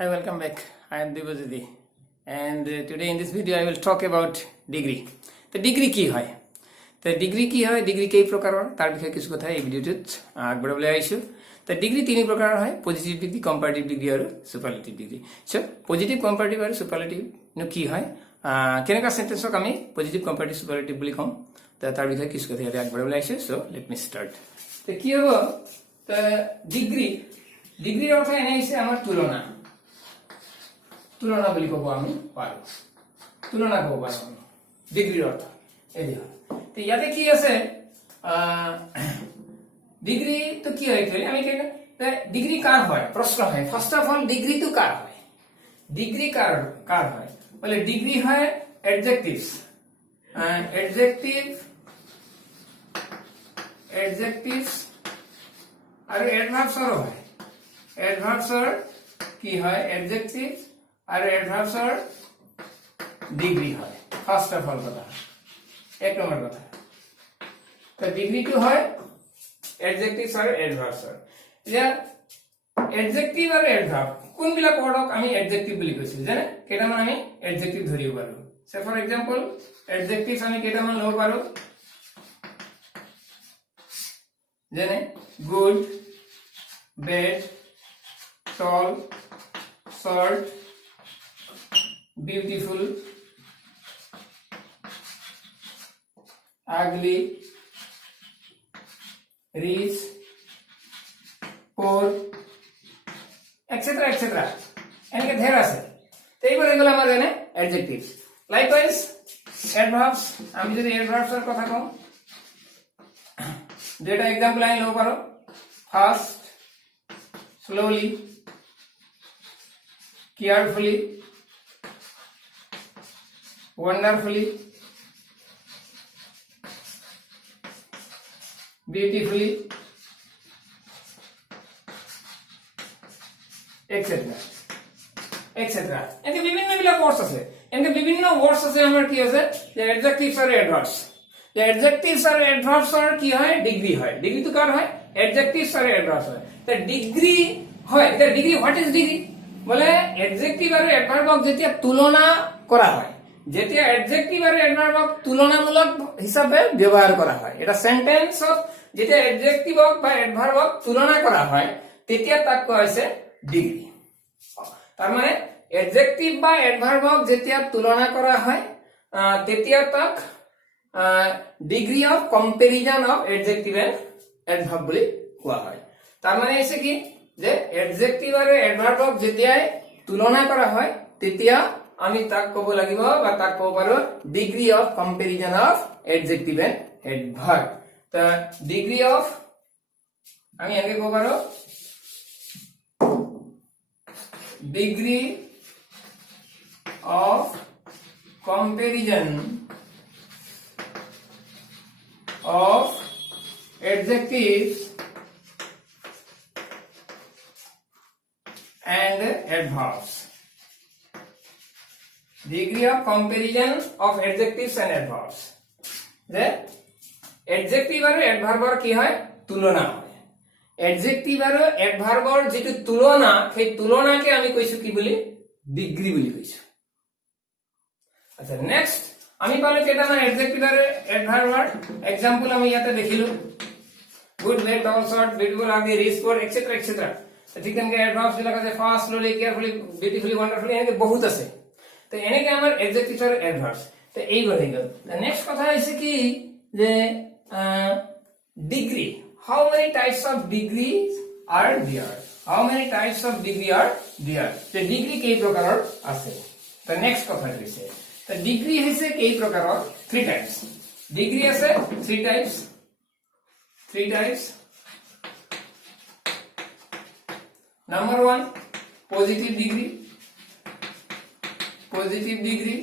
Hi, welcome back. I am Dibajidi, and today in this video I will talk about degree. তো degree কি হয়? তো degree কি হয়, ডিগ্রি কেই প্ৰকাৰৰ তাৰ বিষয়ে কিছু কথা এই ভিডিওটোত আগবঢ়াবলৈ আহিছোঁ। তো ডিগ্ৰী তিনি প্ৰকাৰৰ হয়: পজিটিভ ডিগ্ৰী, কম্পাৰেটিভ ডিগ্ৰী আৰু সুপাৰলেটিভ ডিগ্ৰী। সো পজিটিভ, কম্পাৰেটিভ আৰু সুপাৰলেটিভ কি হয়, কেনেকুৱা সেন্টেন্সক আমি পজিটিভ, কম্পাৰেটিভ, সুপাৰলেটিভ বুলি কম, তো তাৰ বিষয়ে কিছু কথা ইয়াতে আগবঢ়াবলৈ আহিছোঁ। So let me start. তো কি হ'ব, তো ডিগ্ৰীৰ অৰ্থ এনে হৈছে আমাৰ তুলনা। তুলনা বুলি ক'ব আমি পাৰোঁ, তুলনা ক'ব পাৰোঁ আমি ডিগ্ৰীৰ অৰ্থ এই হয়। তো ইয়াতে কি আছে, ডিগ্ৰীটো কি হয় একচুৱেলি আমি ডিগ্ৰী কাৰ হয় প্ৰশ্ন হয়। ফাৰ্ষ্ট অফ অল ডিগ্ৰীটো কাৰ হয়, ডিগ্ৰী কাৰ হয় বলে ডিগ্ৰী হয় এডজেক্টিভস, এডজেক্টিভস আৰু এডভাৰ্বছৰো হয়। এডভাৰ্বছৰ কি হয়, এডজেক্টিভস আৰু এডভাৰ্বছৰ ডিগ্ৰী হয়। ফাৰ্ষ্ট অফ অল কথা, এক নম্বৰ কথা, তো ডিগ্ৰীটো হয় এডজেক্টিভস আৰু এডভাৰ্বছৰ। এতিয়া এডজেক্টিভ আৰু এডভাৰ্ব কোনবিলাক ৱৰ্ডক আমি এডজেক্টিভ বুলি কৈছোঁ, যেনে কেইটামান আমি এডজেক্টিভ ধৰিব পাৰোঁ। সে ফৰ এক্সাম্পল এডজেক্টিভস আমি কেইটামান ল'ব পাৰোঁ, যেনে গুড, বেড, টল, short, beautiful, ugly, rich, poor, etc. এনেকে ধেৰ আছে। তো এইবোৰ এগুলো আমাৰ এনে এডজেক্টিভস। লাইকৱাইজ এডভাৰ্বস, আমি যদি এডভাৰ্বসৰ কথা কওঁ, দুটা এক্সাম্পল আমি ল'ব পাৰোঁ। Fast, slowly, carefully, wonderfully, beautifully, etc. এনেকে বিভিন্ন ওয়াৰ্ডস আছে, এনেকে বিভিন্ন ওয়াৰ্ডস আছে আমাৰ কি আছে, যে এডজেক্টিভস আৰু এডভাৰ্বস। যে এডজেক্টিভস আৰু এডভাৰ্বছৰ কি হয়, ডিগ্ৰী হয়। ডিগ্ৰীটো কাৰ হয়, এডজেক্টিভস আৰু এডভাৰ্বস হয়। তো ডিগ্ৰী হয়, এতিয়া ডিগ্ৰী, হোৱাট ইজ ডিগ্ৰী বলে এডজেক্টিভ আৰু এডভাৰ্বক যেতিয়া তুলনা কৰা হয়, যেতিয়া এডজেক্টিভ আৰু এডভাৰ্বক তুলনামূলক হিচাপে ব্যৱহাৰ কৰা হয়, এটা সেন্টেন্সত যেতিয়া এডজেক্টিভক বা এডভাৰ্বক তুলনা কৰা হয়, তেতিয়া তাক কোৱা হৈছে ডিগ্ৰী। তাৰ মানে এডজেক্টিভ বা এডভাৰ্বক যেতিয়া তুলনা কৰা হয়, তেতিয়া তাক degree of comparison of adjective and adverb বুলি কোৱা হয়। তাৰ মানে হৈছে কি, যে এডজেক্টিভ আৰু এডভাৰ্বক যেতিয়াই তুলনা কৰা হয়, তেতিয়া আমি তাক ক'ব লাগিব বা তাক ক'ব পাৰো degree of comparison of adjective and adverb. তো ডিগ্ৰী অফ আমি এনেকে ক'ব পাৰো, degree of comparison of adjectives and adverbs. Degree of comparison of adjectives and adverbs. যে adjective আৰু adverbৰ কি হয়, তুলনা হয়। adjective আৰু adverbৰ যেটো তুলনা, সেই তুলনাকে আমি কৈছো কি বুলি, ডিগ্ৰী বুলি কৈছো। আচ্ছা, নেক্সট আমি পালো কেইটামান adjective আৰু adverbৰ এক্সাম্পল আমি ইয়াতে দেখিলো, গুড, বেড, টল, শৰ্ট, বিউটিফুল, আগলি, ৰিচ, পোৰ, etc. ঠিক তেনেকে এডভাৰ্বস বিলাক আছে, ফাষ্ট, স্লোলি, কেয়াৰফুলি, বিউটিফুলি, ওয়ান্ডাৰফুলি, এনেকে বহুত আছে। তো এনেকে আমাৰ এডজেক্টিভস আৰু এডভাৰ্বস। তো এই গৈ গ'ল। নেক্সট কথা হৈছে কি, যে degree, how many types of degree are there, how many types of degree are there, যে ডিগ্ৰী কেই প্ৰকাৰৰ আছে। তো নেক্সট কথা হৈছে, তো ডিগ্ৰী হৈছে কেই প্ৰকাৰৰ, 3 টাইপস। ডিগ্ৰী আছে 3 types, 3 types. Number 1, positive degree. Positive degree.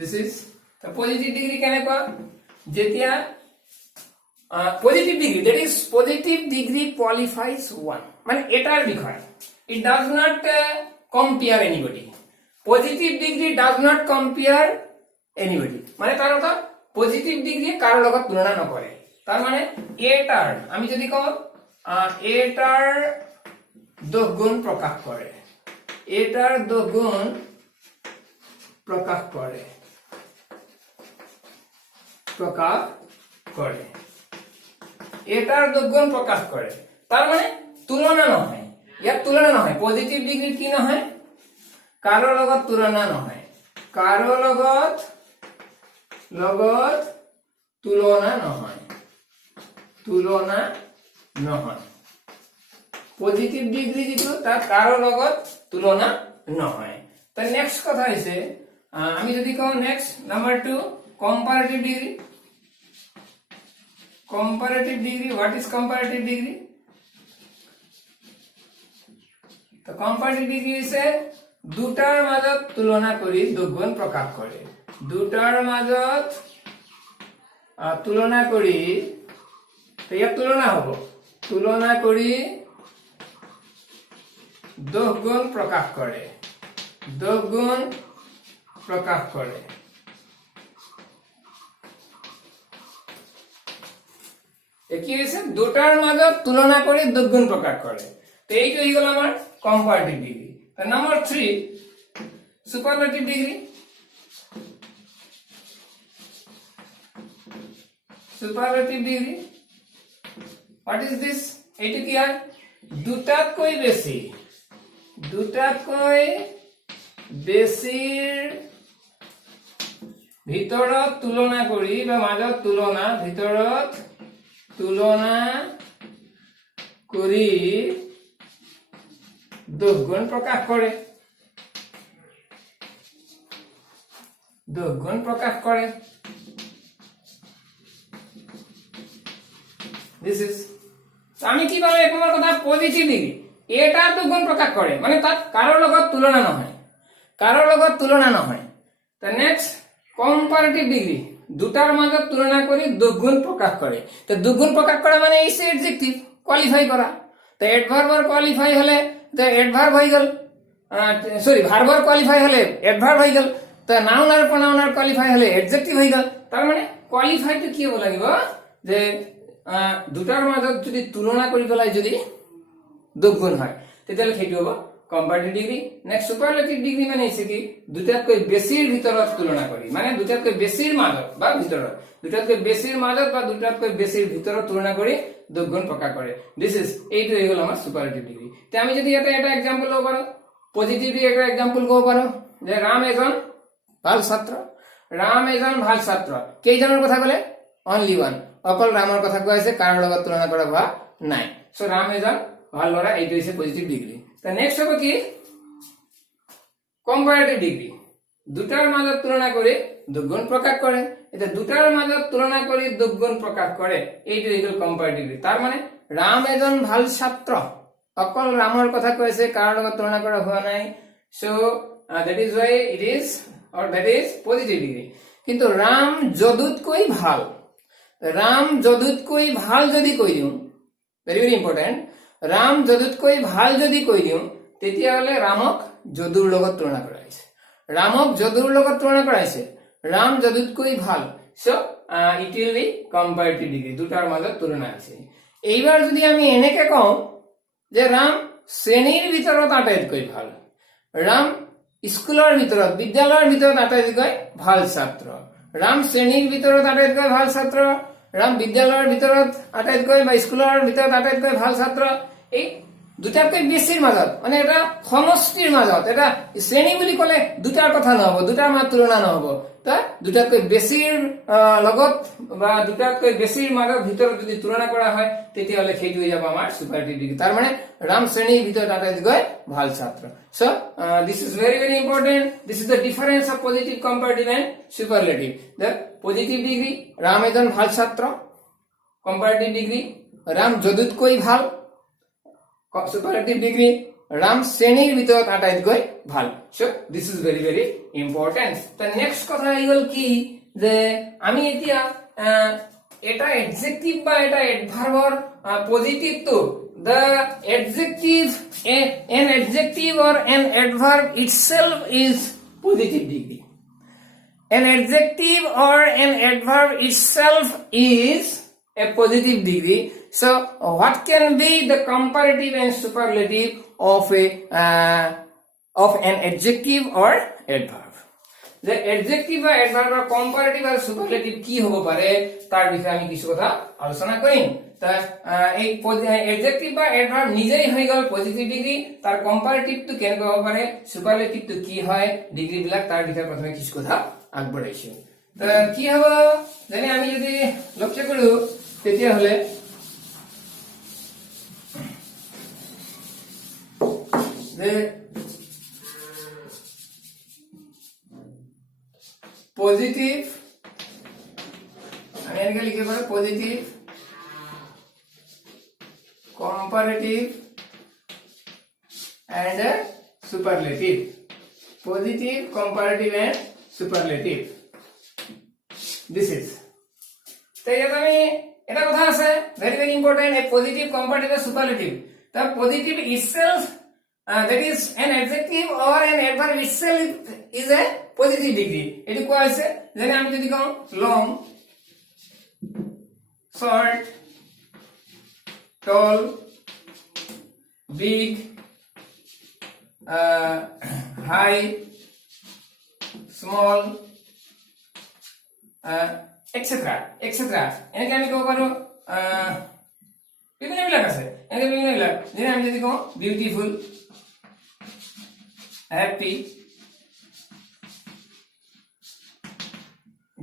This is the positive degree কেনেকুৱা, যেতিয়া positive degree, that is positive degree qualifies one, মানে এটাৰ বিষয়, it does not compare anybody. Positive degree does not compare anybody, মানে তাৰ অৰ্থ positive degree কাৰো লগত তুলনা নকৰে। তাৰ মানে এটাৰ আমি যদি কওঁ এটাৰ দোষগুণ প্রকাশ করে, এটার দোষগুণ প্রকাশ করে, প্রকাশ করে, এটার দোষগুণ প্রকাশ করে। তার মানে তুলনা নহয়, ইয়ার তুলনা নহয়। পজিটিভ ডিগ্রি কি নহয়, কারো লগত তুলনা নহয়, কারো লগত তুলনা নহয়, তুলনা নহয়। পজিটিভ ডিগ্রি যেটো তার কারো লগত তুলনা নহয়। তো নেক্সট কথা হইছে, আমি যদি কও next number 2 comparative degree. Comparative degree, what is comparative degree? তো কম্পারেটিভ ডিগ্রি হইছে দুটার মাজত তুলনা কৰি দোষগুণ প্ৰকাশ কৰে, দুটাৰ মাজত তুলনা কৰি, তো ইয়াত তুলনা হ'ব, তুলনা কৰি দোষগুণ প্রকাশ করে, দোষগুণ প্রকাশ করে। কি হয়েছে, দুটার মাজত তুলনা করে দোষগুণ প্রকাশ করে। তো এইটো হয়ে গেল আমার comparative degree. Number 3 superlative degree. Superlative degree, what is this? এইটো কি হয়, দুটাতকৈ বেশি, দুটাতকৈ বেশিৰ ভিতৰত তুলনা কৰি বা মাজত তুলনা, ভিতৰত তুলনা কৰি দোষগুণ প্ৰকাশ কৰে, দোষগুণ প্ৰকাশ কৰে। দিস ইজ, আমি কি বলে এক নম্বর কথা পজিটিভ ডিগ্রি, এটা দোষগুণ প্রকাশ করে, মানে তাত কারোর লগত তুলনা নহয়, কারোর লগত তুলনা নহয়। তো নেক্সট কম্পারেটিভ ডিগ্রি, দুটার মাজত তুলনা কৰি দোষগুণ প্রকাশ করে। তো দোষগুণ প্রকাশ করা মানে এইছে এডজেক্টিভ, কোয়ালিফাই করা। তো এডভার্বার কোয়ালিফাই হলে তো এডভার্ব হয়ে গেল, সরি ভার্বার কোয়ালিফাই হলে এডভার্ব হয়ে গেল। তো নাউন আর প্রনাউনার কোয়ালিফাই হলে এডজেক্টিভ হয়ে গেল। তার মানে কোয়ালিফাইটো কি হ'ব লাগিব, যে দুটার মাজত যদি তুলনা কৰি পেলাই যদি দোষগুণ হয়, তেতিয়াহ'লে সেইটো হ'ব কম্পাৰেটিভ ডিগ্ৰি। নেক্সট সুপাৰলেটিভ ডিগ্ৰি মানে হচ্ছে কি, দুটাতকৈ বেশিৰ ভিতৰত তুলনা কৰি, মানে দুটাতকৈ বেশিৰ মাজত বা ভিতৰত, দুটাতকৈ বেশিৰ মাজত বা দুটাতকৈ বেশিৰ ভিতৰত তুলনা কৰি দোষগুণ প্ৰকাশ কৰে। দিস ইজ, এইটো হৈ গ'ল আমাৰ সুপাৰলেটিভ ডিগ্ৰি। তে আমি যদি এটা এক্সাম্পল ল'ব পাৰো, পজিটিভ এটা এক্সাম্পল ক'ব পাৰো যে ৰাম এজন ভাল ছাত্ৰ, ৰাম এজন ভাল ছাত্ৰ। কেইজনৰ কথা ক'লে? অনলি ওয়ান, অকল ৰামৰ কথা কোৱা হৈছে, কাৰো লগত তুলনা কৰা হোৱা নাই। সো ৰাম এজন ভাল ল'ৰা, এইটো হৈছে পজিটিভ ডিগ্রি। তা নেক্সট হ'ব কি, কম্পারেটিভ ডিগ্রি, দুটার মাজত তুলনা করে দোষগুণ প্রকাশ করে। এটা দুটার মাজত তুলনা করে দোষগুণ প্রকাশ করে, এইটো হয়ে গেল কম্পারেটিভ ডিগ্রি। তার মানে রাম এজন ভাল ছাত্র, অকল ৰামৰ কথা কৈছে, কাৰো লগত তুলনা কৰা হোৱা নাই। So that is why it is, or that is positive degree. কিন্তু রাম যদুতকৈ ভাল, রাম যদুতকৈ ভাল যদি কৈ দিওঁ, ভেরি ভেরি ইম্পর্টেন্ট, রাম যদুতকৈ ভাল যদি কৈ দিওঁ, তেতিয়াহ'লে ৰামক যদুৰ লগত তুলনা কৰা হৈছে, ৰামক যদুৰ লগত তুলনা কৰা হৈছে, ৰাম যদুতকৈ ভাল। So it will B comparative degree, দুটাৰ মাজত তুলনা আছে। এইবাৰ যদি আমি এনেকে কওঁ যে ৰাম শ্ৰেণীৰ ভিতৰত আটাইতকৈ ভাল, ৰাম স্কুলৰ ভিতৰত, বিদ্যালয়ৰ ভিতৰত আটাইতকৈ ভাল ছাত্ৰ, ৰাম শ্ৰেণীৰ ভিতৰত আটাইতকৈ ভাল ছাত্ৰ, ৰাম বিদ্যালয়ৰ ভিতৰত আটাইতকৈ বা স্কুলৰ ভিতৰত আটাইতকৈ ভাল ছাত্ৰ। এই দুটাতকৈ বেশিৰ মাজত, মানে এটা সমষ্টিৰ মাজত, এটা শ্ৰেণী বুলি ক'লে দুটাৰ কথা নহ'ব, দুটাৰ মাজত তুলনা নহ'ব। তা দুটাতকৈ বেশিৰ লগত বা দুটাতকৈ বেশিৰ মাজত ভিতৰত যদি তুলনা কৰা হয়, তেতিয়াহ'লে সেইটো হৈ যাব আমাৰ সুপাৰলেটিভ ডিগ্ৰি। তাৰ মানে ৰাম শ্ৰেণীৰ ভিতৰত আটাইতকৈ ভাল ছাত্ৰ। So this is very very important, this is the difference of positive, comparative and superlative. The positive degree, Ram এজন ভাল ছাত্ৰ, কম্পাৰেটিভ ডিগ্ৰি ৰাম যদুতকৈ ভাল, সুপাৰলেটিভ ডিগ্ৰি ৰাম শ্ৰেণীৰ ভিতৰত আটাইতকৈ ভাল। So this is very very important. তো নেক্সট কথা হৈ গ'ল কি, যে আমি এতিয়া এটা এডজেক্টিভ বা এটা এডভাৰ্বৰ পজিটিভ তো the adjective, an adjective or an adverb itself is positive degree. An adjective or an adverb itself is a positive degree. So what can be the comparative and superlative of an adjective or adverb. যে adjective বা এডভাৰ্বৰ comparative আৰু সুপাৰলেটিভ কি হ'ব পাৰে তাৰ বিষয়ে আমি কিছু কথা আলোচনা কৰিম। তা এই এডজেক্টিভ বা এডভাৰ্ব নিজেই হৈ গ'ল পজিটিভ ডিগ্ৰী, তাৰ কম্পাৰেটিভটো কেনেকৈ হ'ব পাৰে, সুপাৰলেটিভটো কি হয়, ডিগ্ৰী বিলাক তাৰ বিষয়ে প্ৰথমে কিছু কথা আগবঢ়াইছো। তা কি হ'ব, যেনে আমি যদি লক্ষ্য কৰো তেতিয়া হলে যে পজিটিভ, আমি এনেকে লিখে পাবো positive, comparative and superlative. Positive, comparative and superlative. This is. তো ইয়াত আমি এটা কথা আছে very very important, a positive, comparative and superlative. The positive itself, that is an adjective or an adverb itself is a positive degree. এটি কোৱা হৈছে যেনে আমি যদি কওঁ long, short, tall, big, high, small, etc. এনেকে আমি ক'ব পাৰো বিভিন্ন বিলাক আছে, এনেকে বিভিন্ন বিলাক যেনে আমি যদি কওঁ বিউটিফুল, হ্যাপি,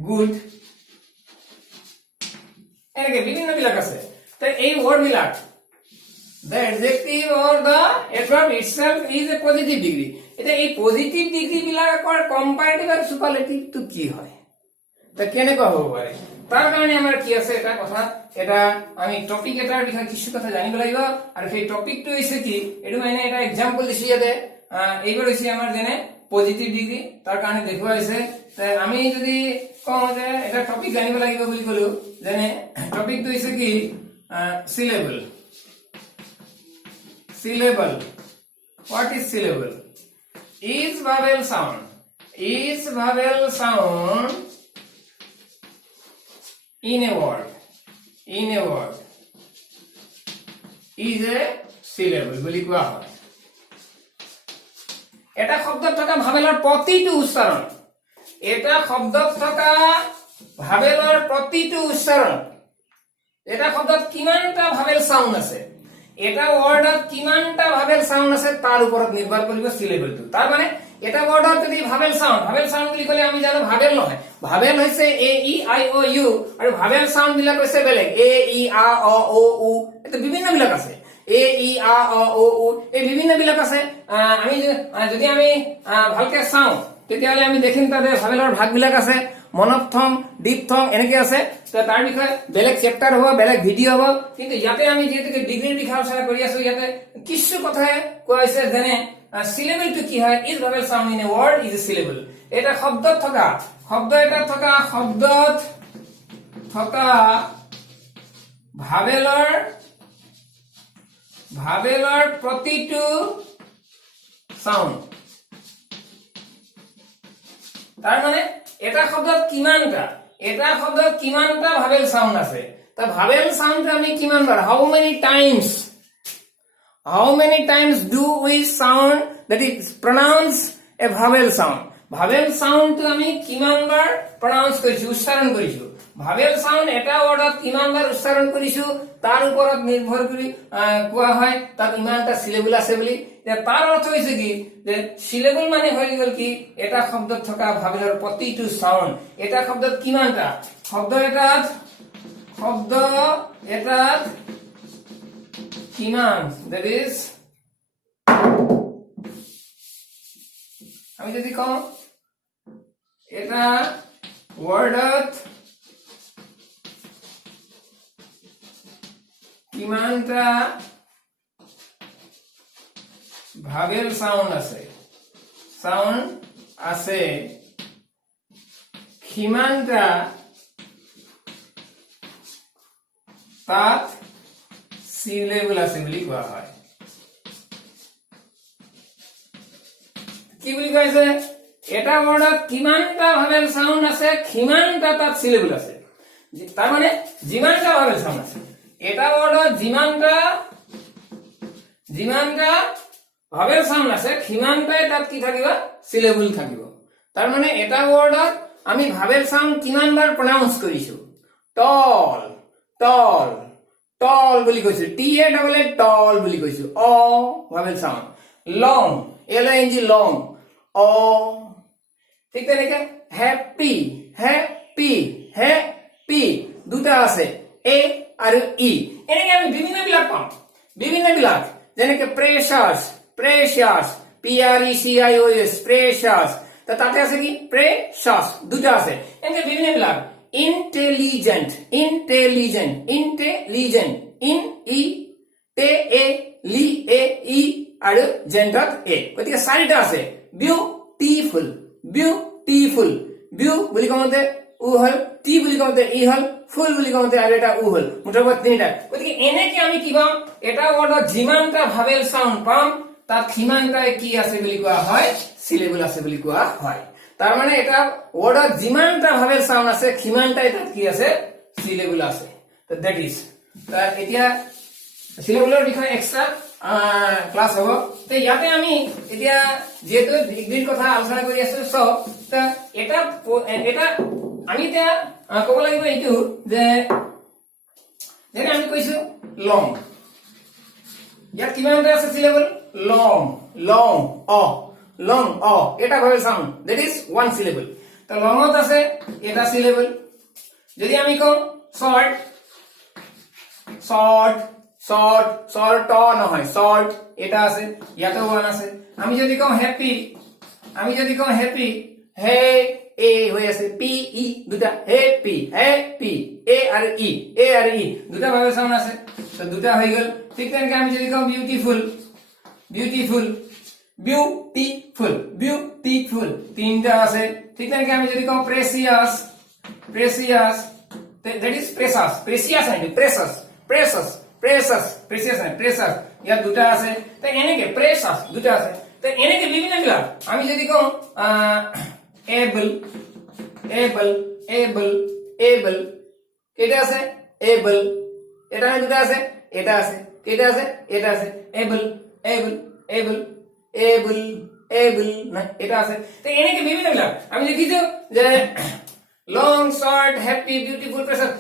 গুড, এনেকে বিভিন্ন বিলাক আছে। তো এই ওয়ার্ড বিলাক the adjective or the adverb itself is a positive degree. এটা এই পজিটিভ ডিগ্ৰী বিলাকৰ কম্পাৰেটিভ আৰু সুপাৰলেটিভ টু কি হয়, তা কেনেকৈ হ'ব পাৰে, তাৰ কাৰণে আমাৰ কি আছে এটা কথা, এটা আমি টপিক এটাৰ বিষয়ে কিছু কথা জানিব লাগিব। আৰু সেই টপিকটো হৈছে কি, এইটো মানে এটা এক্সাম্পল দিছো ইয়াতে, এইবাৰ হৈছে আমাৰ যেনে পজিটিভ ডিগ্ৰী, তাৰ কাৰণে দেখুওৱা হৈছে। আমি যদি কওঁ যে এটা টপিক জানিব লাগিব বুলি ক'লো, যেনে টপিকটো হৈছে কি syllable. Syllable. What is syllable? Each vowel sound. Each vowel sound in a word. In a word. Is a syllable. বুলি কোৱা হয়। এটা শব্দত থকা ভাৱেলৰ প্ৰতিটো উচ্চাৰণ, এটা শব্দত থকা ভাৱেলৰ প্ৰতিটো উচ্চাৰণ, এটা শব্দত কিমানটা ভাৱেল সাউন্ড আছে, এটা ওয়াৰ্ডত কিমানটা ভাৱেল সাউন্ড আছে তাৰ ওপৰত নিৰ্ভৰ কৰিব সিলেবলটো। তাৰ মানে এটা ওয়াৰ্ডত যদি ভাৱেল সাউন্ড বুলি ক'লে আমি জানো ভাৱেল নহয়, ভাৱেল হৈছে এ ই আই ও ইউ, আৰু ভাৱেল সাউন্ড বিলাক হৈছে বেলেগ এ ই আ অ ও উ, এটা বিভিন্ন বিলাক আছে এ ই আ অ ও উ, এই বিভিন্ন বিলাক আছে। আমি যদি আমি ভালকে চাওঁ তেতিয়াহ'লে আমি দেখিম তাতে ভাৱেলৰ ভাগ বিলাক আছে, মনপথং, দীপথং এনেকে আছে। তো তাৰ বিষয়ে বেলেগ চেপ্টাৰ হ'ব, বেলেগ ভিডিঅ' হ'ব, কিন্তু ইয়াতে আমি যেহেতু ডিগ্ৰীৰ বিষয়ে আলোচনা কৰি আছো, ইয়াতে কিছু কথাই কোৱা হৈছে যেনে সিলেবলটো কি হয়, is vowel sound in a word is a syllable. এটা শব্দত থকা ভাৱেলৰ প্ৰতিটো সাউন্ড, তাৰ মানে এটা শব্দত কিমানটা ভাৱেল সাউন্ড আছে, তা ভাৱেল সাউন্ড আমি কিমানবাৰ, হাউ many times do we sound that is pronounce a vowel sound, vowel সাউন্ডটো আমি কিমানবাৰ pronounce কৰিছো, উচ্চাৰণ কৰিছো, ভাৱেল সাউন্ড এটা ওয়াৰ্ডত কিমানবাৰ উচ্চাৰণ কৰিছো তাৰ ওপৰত নিৰ্ভৰ কৰি কোৱা হয় তাত ইমানটা সিলেবল আছে বুলি। তাৰ অৰ্থ হৈছে কি যে সিলেবল মানে হৈ গ'ল কি এটা শব্দত থকা ভাৱেলৰ প্ৰতিটো সাউন্ড, এটা শব্দত কিমানটা, শব্দ এটাত কিমান, that is আমি যদি কওঁ এটা ওয়ার্ডত কিমানটা ভাৱেল সাউন্ড আছে কিমানটা তাত সিলেবল আছে বুলি কোৱা হয়। কি বুলি কৈছে, এটা ওয়াৰ্ডত কিমানটা ভাৱেল সাউন্ড আছে কিমানটা তাত সিলেবল আছে, তাৰ মানে যিমানটা ভাৱেল সাউন্ড আছে এটা ওয়াৰ্ডত যিমানটা ভাৱেল সাউন্ড আছে কিমানটাই তাত কি থাকিব সিলেবল থাকিব তাৰ মানে এটা ৱৰ্ডত আমি ভাৱেল সাউন্ড কিমানবাৰ প্ৰনাউন্স কৰিছো টল টল টল বুলি কৈছো টি এ ডাবল এ টল বুলি কৈছো অ ভাৱেল সাউন্ড লং এল এন জি লং অ ঠিক তেনেকে হ্যাপি হ্যাপি হ্যাপি দুটা আছে এ আৰু ই এনেকে আমি বিভিন্ন বিলাক পাম বিভিন্ন বিলাক যেনেকে precious precious P R E C I O S precious তাতে আছে কি প্ৰেশাস দুটা আছে এনেকে বিভিন্ন বিলাক ইন্টেলিজেন্ট ইন্টেলিজেন্ট ইন্টেলিজেন্ট ইন ই তে এ লি এ ই আৰু জেন্টত এ গতিকে চাৰিটা আছে বিউটিফুল বিউটিফুল বিউ বুলি কওঁতে উ হল টি বুলি কওঁতে ই হল ফুল বুলি কওঁতে আৰু এটা উ হল মুঠৰ তিনিটা গতিকে এনেকে আমি কি পাম এটা ৱৰ্ডত যিমানটা ভাৱেল সাউন্ড পাম তাত কিমানটাই কি আছে বুলি কোৱা হয় সিলেবল আছে বুলি কোৱা হয় তাৰ মানে এটা ৱৰ্ডত যিমানটা ভাৱেল সাউন্ড আছে কিমানটাই তাত কি আছে সিলেবল আছে তো দ্যাট ইজ এতিয়া সিলেবলৰ বিষয়ে এক্সট্ৰা ক্লাস হ'ব তো ইয়াতে আমি এতিয়া যেহেতু ডিগ্ৰীৰ কথা আলোচনা কৰি আছো সব তো এটা এটা আমি এতিয়া ক'ব লাগিব এইটো যে যেনে আমি কৈছো লং ইয়াত কিমানটা আছে সিলেবল লং লং অ লং অ এটা vowel sound that is one syllable তো লংত আছে এটা সিলেবল যদি আমি কওঁ শর্ট শর্ট শর্ট শর্ট নহয় শর্ট এটা আছে ইয়াতে ওয়ান আছে আমি যদি কওঁ হ্যাপি হে এ হৈ আছে পি ই দুটা হ্যাপি হ্যাপি এ আৰু ই দুটা ভাৱেল সাউন্ড আছে তো দুটা হৈ গল ঠিক তেনেকে আমি যদি কওঁ বিউটিফুল বিউটিফুল বিউটিফুল বিউটিফুল তিনটা আছে ঠিক তেনেকে আমি যদি কওঁ precious precious that is precious precious ID precious precious precious precious ID precious ইয়াত দুটা আছে তো এনেকে প্রেসাস দুটা আছে তো এনেকে বিভিন্ন বিলাক আমি যদি কওঁ এবল এবল এবল এবল কেটা আছে এবল এটা দুটা আছে এটা আছে কেটা আছে এটা আছে able able able able able না এটা আছে তো এনেকে বিভিন্ন বিলাক আমি দেখিছো যে লং শর্ট হ্যাপি বিউটিফুল প্রেসাস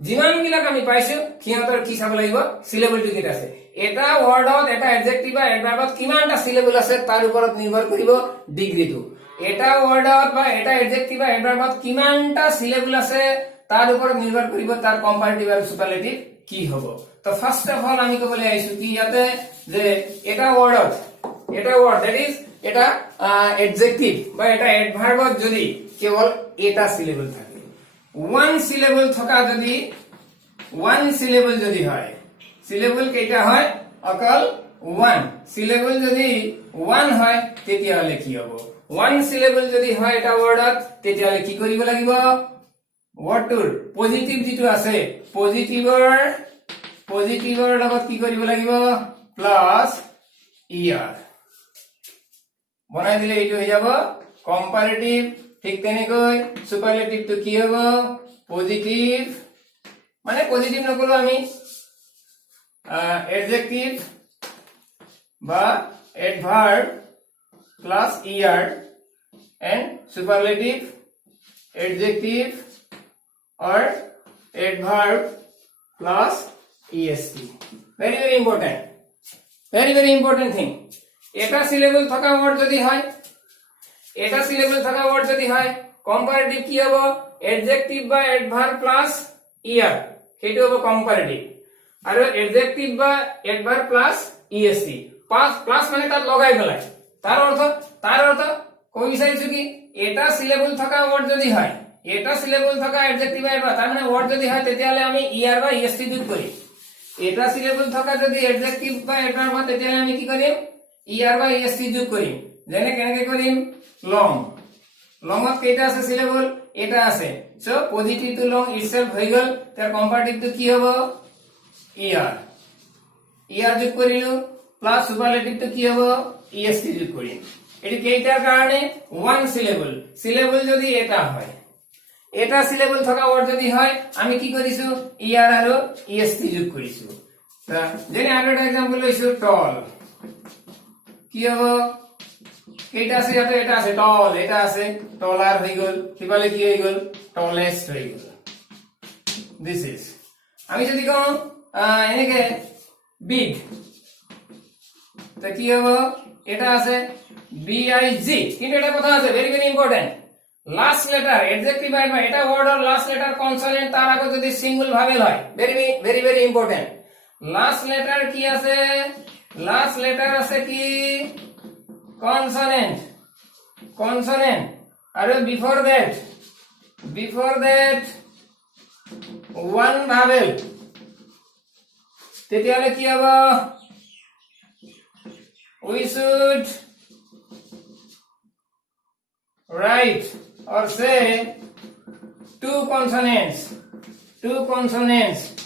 যিমান বিলাক আমি পাইছো কিহতৰ কি চাব লাগিব সিলেবলটো কেটা আছে এটা ওয়াৰ্ডত এটা অ্যাডজেক্টিভ বা অ্যাডভাৰ্বত কিমানটা সিলেবল আছে তাৰ ওপৰত নিৰ্ভৰ কৰিব ডিগ্ৰীটো এটা ওয়াৰ্ডত বা এটা অ্যাডজেক্টিভ বা অ্যাডভাৰ্বত কিমানটা সিলেবল আছে তাৰ ওপৰত নিৰ্ভৰ কৰিব তাৰ কম্পাৰেটিভ আৰু সুপাৰলেটিভ কি হ'ব তো ফার্স্ট অফ অল আমি ক'বলৈ আহিছো কি ইয়াতে যে এটা ওয়ার্ড দ্যাট ইজ এটা অ্যাডজেক্টিভ বা এটা অ্যাডভার্বত যদি কেৱল এটা সিলেবল থাকে ওয়ান সিলেবল থকা যদি হয় সিলেবল কেইটা হয় অকল ওয়ান সিলেবল যদি ওয়ান হয় তেতিয়াহলে কি হ'ব ওয়ান সিলেবল যদি হয় এটা ওয়ার্ডত তেতিয়াহলে কি কৰিব লাগিব ওয়াৰ্ডটোৰ পজিটিভ যেটো আছে পজিটিভৰ লগত কি কৰিব লাগিব প্লাস ইআর বনাই দিলে এইটো হৈ যাব কম্পারেটিভ ঠিক তেনেকৈ সুপারলেটিভ তো কি হ'ব পজিটিভ মানে পজিটিভ নকলো আমি adjective বা adverb plus er and superlative adjective or adverb plus est very important thing এটা সিলেবল থাকা ওয়ার্ড যদি হয় কম্পারেটিভ কি হবে adjective বা adverb plus er সেইটো হবে কম্পারেটিভ আৰু এডজেক্টিভ বা এডভাৰ্ব প্লাস ইএসটি প্লাস মানে তাত লগাই পেলাই তাৰ অৰ্থ কৈ বিচাৰিছো কি এটা সিলেবল থকা ওয়াৰ্ড যদি হয় এটা সিলেবল থকা এডজেক্টিভ বা এডভাৰ্ব তাৰ মানে ওয়াৰ্ড যদি হয় তেতিয়াহলে আমি ইআৰ বা ইএসটি যোগ কৰিম এটা সিলেবল থকা যদি এডজেক্টিভ বা এডভাৰ্ব হয় তেতিয়াহলে আমি কি কৰিম ইআৰ বা ইএসটি যোগ কৰিম যেনে কেনেকে কৰিম লংত কেইটা আছে সিলেবল এটা আছে সো পজিটিভ টু লং ইটসেলফ হৈ গল তাৰ কম্পারেটিভ তো কি হ'ব ইয়ার যোগ করিলো প্লাস সুপারলেটিভ তো কি হবে ইএসটি যোগ করিম এটি কেইটার কারণে ওয়ান সিলেবল যদি এটা হয় এটা সিলেবল থাকা ওয়ার্ড যদি হয় আমি কি করিছো ইয়ার আৰু ইএসটি যোগ কৰিছো যেনে আৰু এটা एग्जांपल লৈছো টল কি হবো এটা আছে ইয়াতে এটা আছে টল এটা আছে টলার হই গল কিবালে কি হই গল টলেস্ট হই গল দিস ইজ আমি যদি কোন এনেকে বিগ তো কি হবো এটা আছে বিআইজি কিন্তু এটা কথা আছে very very important last letter adjective adverb এটা ওয়ার্ড আর লাস্ট লেটার কনসোনেন্ট তার আগে যদি সিঙ্গেল ভাবেল হয় very very very important last letter কি আছে লাস্ট লেটার আছে কি কনসোনেন্ট কনসোনেন্ট আর বিফোর দ্যাট ওয়ান ভাবেল তেতিয়ালে কি হবে we should write or say two consonants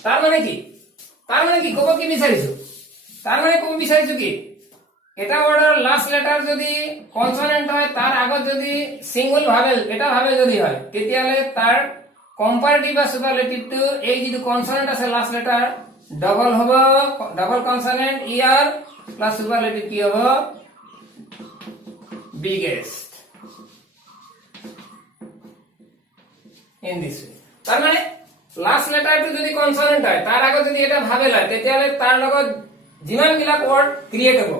তার মানে কি কব কি বিচাৰিছো তাৰ মানে কব বিচাৰিছো কি এটা অর্ডার লাস্ট লেটার যদি কনসোনেন্ট হয় তার আগত যদি সিঙ্গল ভাবেল এটা ভাবেল যদি হয় তেতিয়ালে তার কম্পারেটিভ বা সুপারলেটিভ টু এই যে কনসোনেন্ট আছে লাস্ট লেটার ডবল হবে ডবল কনসোনেন্ট ইয়ার প্লাস সুপারলেটিভ কি হবে বিগেস্ট in this way তার মানে লাস্ট লেটারটো যদি কনসোনেন্ট হয় তার আগে যদি এটা ভাবেল হয় তেতিয়ালে তার লগত যিমান বিলাক ওয়ার্ড ক্রিয়েট হ'ব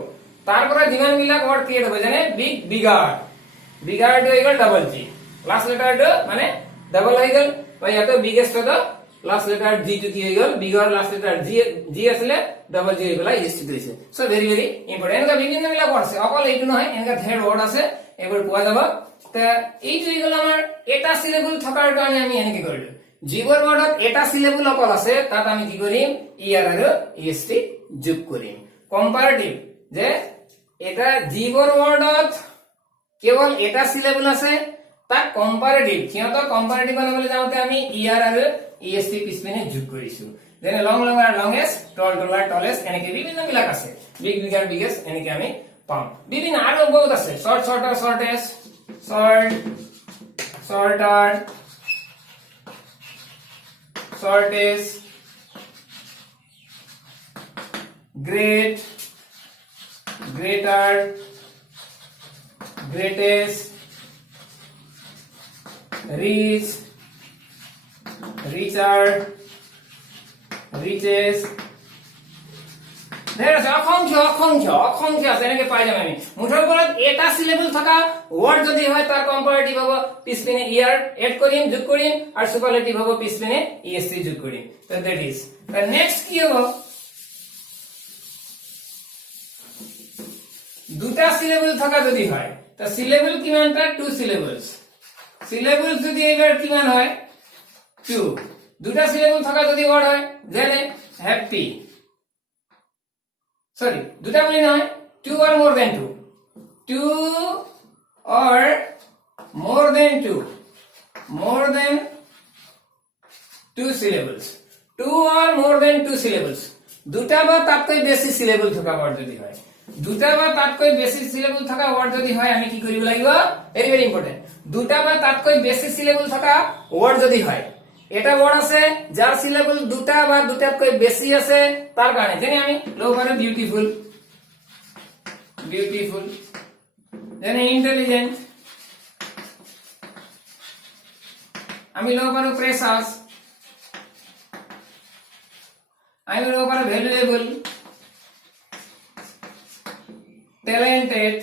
তারপরে যিমান বিলাক ওয়ার্ড ক্রিয়েট হ'ব যেনে bigger to equal double G last লেটারটো মানে ডাবল হৈ গল বা ইয়াতে বিগেস্ট তো লাস্ট লেটার জি টু কি হৈ গল বিগার লাস্ট লেটার জি আসলে ডাবল জি হৈ গলা ইষ্ট দিছে সো ভেরি ভেরি ইম্পর্টেন্ট এনেকা বিভিন্ন বিলাক ওয়ার্ড আছে অকল এইটো নহয় এনেকা ধেৰ ওয়াৰ্ড আছে এবাৰ পোৱা যাব তে এইটো হৈ গল আমাৰ এটা সিলেবল থকাৰ কাৰণে আমি এনেকে কৰিলো জীবৰ ওয়াৰ্ডত এটা সিলেবল অকল আছে তাত আমি কি কৰিম ইয়াৰ আৰু ইএসটি যোগ কৰিম কম্পাৰেটিভ যে এটা জীবৰ ওয়াৰ্ডত কেৱল এটা সিলেবল আছে তাক কম্পাৰেটিভ কিয়তো কম্পাৰেটিভ বনাবলৈ যাওঁতে আমি ইয়াৰ আৰু ইএসটি পিছপিনে যোগ কৰিছো যেনে লং লং আৰু লংগেষ্ট টল টলাৰ টলেষ্ট এনেকে বিভিন্ন বিলাক আছে বিগ বিগাৰ বিগেষ্ট এনেকে আমি পাম বিভিন্ন আৰু বহুত আছে short shorter shortest shorter shortest great greater greatest rich richer richest there is অসংখ্য আছে এনেকে পাই যাম আমি মুঠৰ ওপৰত এটা সিলেবল থকা ওয়াৰ্ড যদি হয় তাৰ কম্পাৰেটিভ হ'ব পিছপিনে ইয়াৰ এড কৰিম যোগ কৰিম আৰু সুপাৰলেটিভ হ'ব পিছপিনে ইএসটি যোগ কৰিম তো দ্যাট ইজ দ্য নেক্সট কি হ'ব দুটা সিলেবল থকা যদি হয় তো সিলেবল কিমানটা টু সিলেবল যদি এবাৰ কিমান হয় টু দুটা সিলেবল থকা যদি ওয়ার্ড হয় যেনে হ্যাপি sorry দুটা বলি নহয় two or more than two or more than two syllables two or more than two syllables দুটা বা তাতকৈ বেছি সিলেবল থকা ওয়ার্ড যদি হয় দুটা বা তাতকৈ বেছি সিলেবল থকা ওয়ার্ড যদি হয় আমি কি কৰিব লাগিব ভেরি ভেরি ইম্পর্টেন্ট দুটা বা তাতকৈ বেছি সিলেবল থকা ওয়ার্ড যদি হয় এটা ওয়ার্ড আছে যার সিলেবল দুটা বা দুটাতকৈ বেছি আছে তার কারণে যেনে আমি লব পাৰো বিউটিফুল যেনে ইন্টেলিজেন্ট আমি লব পাৰো প্ৰেসাস আমি লব পাৰো ভ্যালুয়েবল ট্যালেন্টেড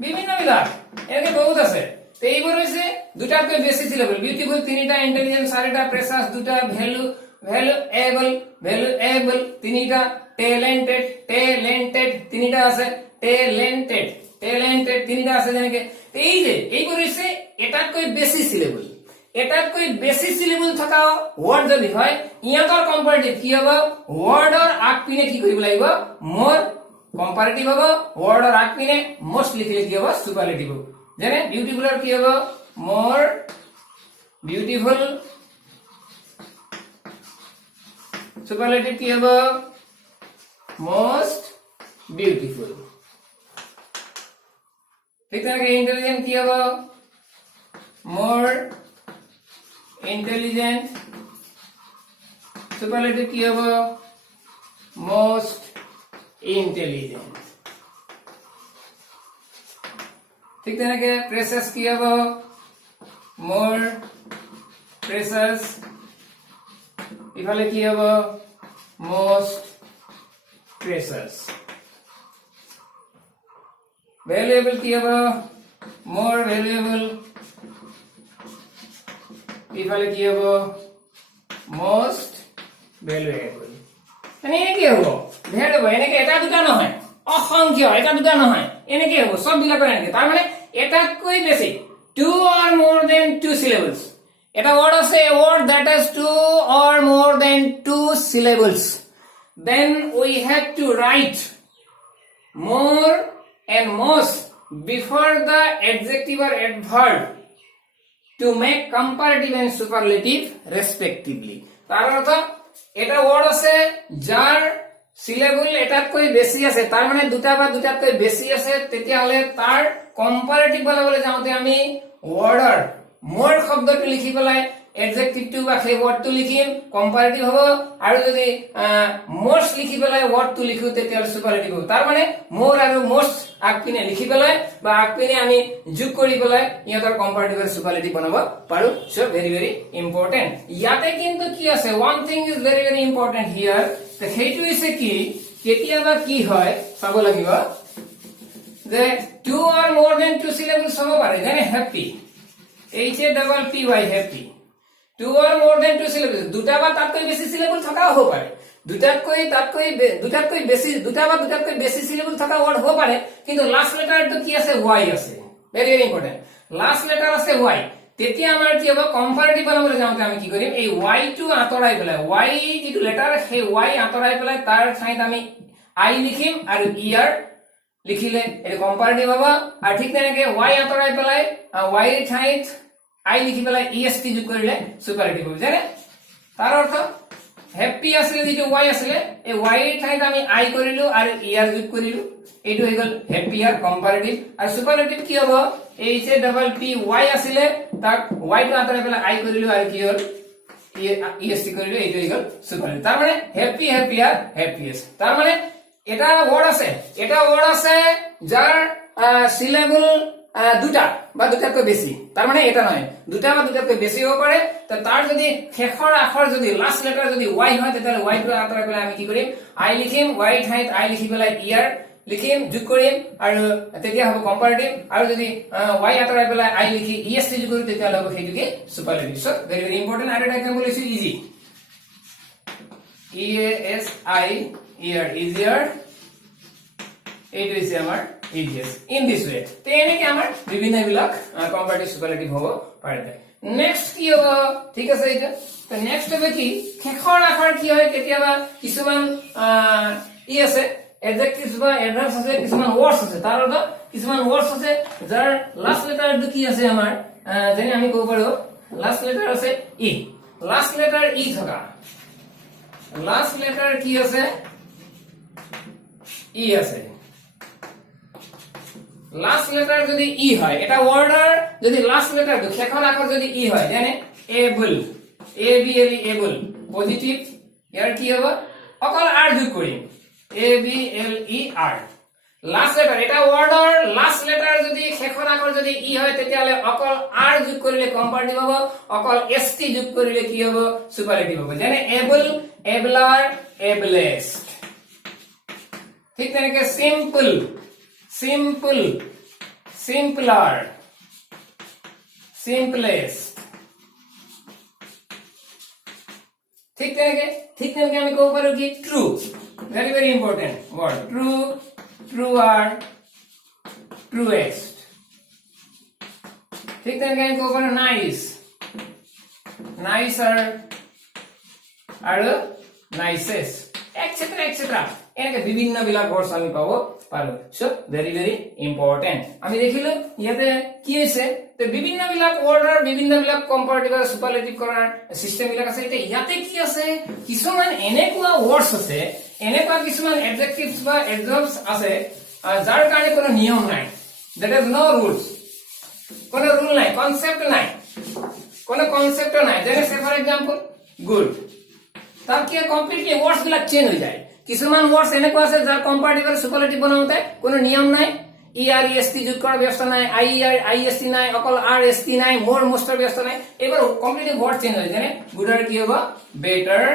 বিভিন্ন বিলাক এনেকে বহুত আছে তো এইবোৰ হৈছে দুটাতকৈ বেছি সিলেবল বিউটিফুল তিনিটা ইন্টেলিজেন্ট চাৰিটা প্রেসাস দুটা ভ্যালুয়েবল তিনিটা ট্যালেন্টেড তিনিটা আছে ট্যালেন্টেড তিনিটা আছে যেনেকে এই যে এইবোৰ হৈছে এটাতকৈ বেছি সিলেবল থকা ওয়াৰ্ড যদি হয় ইয়াতৰ কম্পাৰেটিভ কি হ'ব ওয়াৰ্ডৰ আগপিনে কি কৰিব লাগিব মোৰ কম্পাৰেটিভ হ'ব ওয়াৰ্ডৰ আগপিনে মোস্ট লিখিলে কি হ'ব সুপাৰলেটিভ হ'ব যেনে বিউটিফুলৰ কি হ'ব মোৰ বিউটিফুল সুপারলেটিভ কি হ'ব মোস্ট বিউটিফুল ঠিক তেনেকে ইন্টেলিজেন্ট কি হ'ব মোৰ ইন্টেলিজেন্ট সুপারলেটিভ কি হ'ব most intelligent ঠিক তেনেকে precious কি হ'ব more precious ইফালে কি হ'ব most precious valuable কি হ'ব more valuable ইফালে কি হ'ব most valuable মানে কি হ'ব ভেৰি হ'ব এনেকে এটা দুটা নহয় অসংখ্য এটা দুটা নহয় এনেকে হ'ব সব বিলাকৰ এনেকে তাৰ মানে এটাতকৈ বেছি two or more than two syllables এটা word আছে a word that has two or more than two syllables then we have to write more and most before the adjective or adverb to make comparative and superlative respectively তাৰ অৰ্থ এটা word আছে যাৰ syllable এটাতকৈ বেছি আছে তাৰ মানে দুটা বা দুটাতকৈ বেছি আছে তেতিয়া হলে তাৰ comparative বনাবলৈ যাওঁতে আমি wordৰ more শব্দটো লিখি পেলাই adjective টো বা সেই word টো লিখিম comparative হ'ব আৰু যদি most লিখি পেলাই word টো লিখো তেতিয়া superlative হ'ব তাৰ মানে more আৰু most আগপিনে লিখি পেলাই বা আগপিনে আমি যোগ কৰি পেলাই ইহঁতৰ comparative আৰু superlative বনাব পাৰো so very very important ইয়াতে কিন্তু কি আছে one thing is very very important here তো সেইটো হৈছে কি কেতিয়াবা কি হয় চাব লাগিব যে two or more than two syllables হ'ব পাৰে যেনে happy HAPPY happy two or more than two syllables দুটা বা তাতকৈ বেছি syllable থকাও হ'ব পাৰে দুটাতকৈ বেছি দুটা বা দুটাতকৈ বেছি syllable থকা word হ'ব পাৰে কিন্তু লাস্ট লেটাৰটো কি আছে y আছে very very important last letter আছে y তেতিয়া আমাৰ কি হ'ব কম্পাৰেটিভ বনাবলৈ যাওঁতে আমি কি কৰিম এই y টো আঁতৰাই পেলাই y যিটো লেটাৰ সেই y আঁতৰাই পেলাই তাৰ ঠাইত আমি i লিখিম আৰু er লিখিলে এই কম্পাৰেটিভ হ'ব আৰু ঠিক তেনেকৈ y আঁতৰাই পেলাই y ৰ ঠাইত i লিখি পেলাই est যোগ কৰিলে সুপাৰলেটিভ হ'ব জানে তাৰ অৰ্থ হ্যাপি আসলে যেটো y আসলে এই y এৰ ঠাইত আমি i কৰিলো আৰু er যোগ কৰিলো এইটো হৈ গল হ্যাপিয়াৰ কম্পাৰেটিভ আৰু সুপাৰলেটিভ কি হ'ব HAPPY আসলে তাক y টো আঁতৰাই পেলাই i কৰিলো আৰু কি হ'ল est কৰিলো এইটো হৈ গল সুপাৰলেটিভ তাৰ মানে হ্যাপি হ্যাপিয়াৰ হ্যাপিয়েস্ট তাৰ মানে এটা ওয়াৰ্ড আছে যাৰ সিলেবল দুটা বা দুটাতকৈ বেছি তাৰ মানে এটা নহয় দুটা বা দুটাতকৈ বেছি হ'ব পাৰে তো তাৰ যদি শেষৰ আখৰ যদি লাস্ট লেটাৰ যদি y হয় তেতিয়াহলে y টো আঁতৰাই পেলাই আমি কি কৰিম i লিখিম y ঠাইত i লিখি পেলাই er লিখিম যোগ কৰিম আৰু তেতিয়া হ'ব কম্পাৰেটিভ আৰু যদি y আঁতৰাই পেলাই i লিখি est যোগ কৰো তেতিয়াহলে হ'ব সেইটো কি সুপাৰলেটিভ সো ভেৰি ভেৰি ইম্পৰ্টেন্ট আৰু এটা example is easy easier easier এইটো হৈছে আমাৰ easiest in this way তে এনেকে আমাৰ বিভিন্ন বিলাক কম্পাৰেটিভ সুপাৰলেটিভ হ'ব পাৰে নেক্সট কি হ'ব ঠিক আছে এটা তো নেক্সট হবে কি শেষৰ আখৰ কি হয় কেতিয়াবা কিছুমান ই আছে এডজেক্টিভস বা এডভাৰ্বস আছে কিছুমান ওয়াৰ্ডস আছে তাৰ অৰ্থ কিছুমান ওয়াৰ্ডস আছে যাৰ লাস্ট লেটাৰটো কি আছে আমাৰ যেনে আমি ক'ব পাৰো লাস্ট লেটাৰ আছে ই লাস্ট লেটাৰ ই থকা লাস্ট লেটাৰ কি আছে ই আছে লাস্ট লেটাৰ যদি ই হয় এটা ওয়াৰ্ডাৰ যদি লাস্ট লেটাৰ শেষৰ আখৰ যদি ই হয় যেনে এবল ABLE এবল পজিটিভ ইয়াৰ কি হ'ব অকল r যোগ কৰিম ABLER লাস্ট লেটাৰ এটা ওয়াৰ্ডাৰ লাস্ট লেটাৰ যদি শেষৰ আখৰ যদি ই হয় তেতিয়াহলে অকল r যোগ কৰিলে কম্পাৰেটিভ হ'ব অকল st যোগ কৰিলে কি হ'ব সুপাৰলেটিভ হ'ব যেনে এবল এবলাৰ এবলেস্ট ঠিক তেনেকৈ সিম্পল simple simpler simplest ঠিক তেনেকৈ আমি ক'ব পাৰো কি true very very important word true truer truest ঠিক তেনেকৈ আমি ক'ব পাৰো nice nicer আৰু nicest etc etc এনেকৈ বিভিন্ন বিলাক words আমি পাব পাৰো সো ভেরি ভেরি ইম্পর্টেন্ট আমি দেখিলো ইয়াতে কি হৈছে তে বিভিন্ন বিলাক ওয়ার্ডার বিভিন্ন বিলাক কম্পারেটিভ আৰু সুপাৰলেটিভ কৰাৰ সিস্টেম বিলাক আছে এটা ইয়াতে কি আছে কিছুমান এনেকুৱা ওয়াৰ্ডস আছে এনেকুৱা কিছুমান এডজেক্টিভস বা এডভাৰ্বস আছে যাৰ কাৰণে কোনো নিয়ম নাই দ্যাট ইজ নো রুলস কোনো রুল নাই কনসেপ্ট নাই কোনো কনসেপ্ট নাই যেনে সে ফর এক্সাম্পল গুড তার কি কমপ্লিটলি ওয়ার্ডস বিলাক চেঞ্জ হৈ যায় কিছুমান ওয়ার্ডস এনেকুৱা আছে যাৰ কম্পাৰেটিভ আৰু সুপাৰলেটিভ বনাওঁতে কোনো নিয়ম নাই, EREST যোগ কৰাৰ ব্যৱস্থা নাই, IEST নাই, অকল RST নাই, মোৰ মোষ্টৰ ব্যৱস্থা নাই, এইবোৰ কমপ্লিটলি ওয়াৰ্ড চেঞ্জ হয়। যেনে গুডৰ কি হ'ব বেটাৰ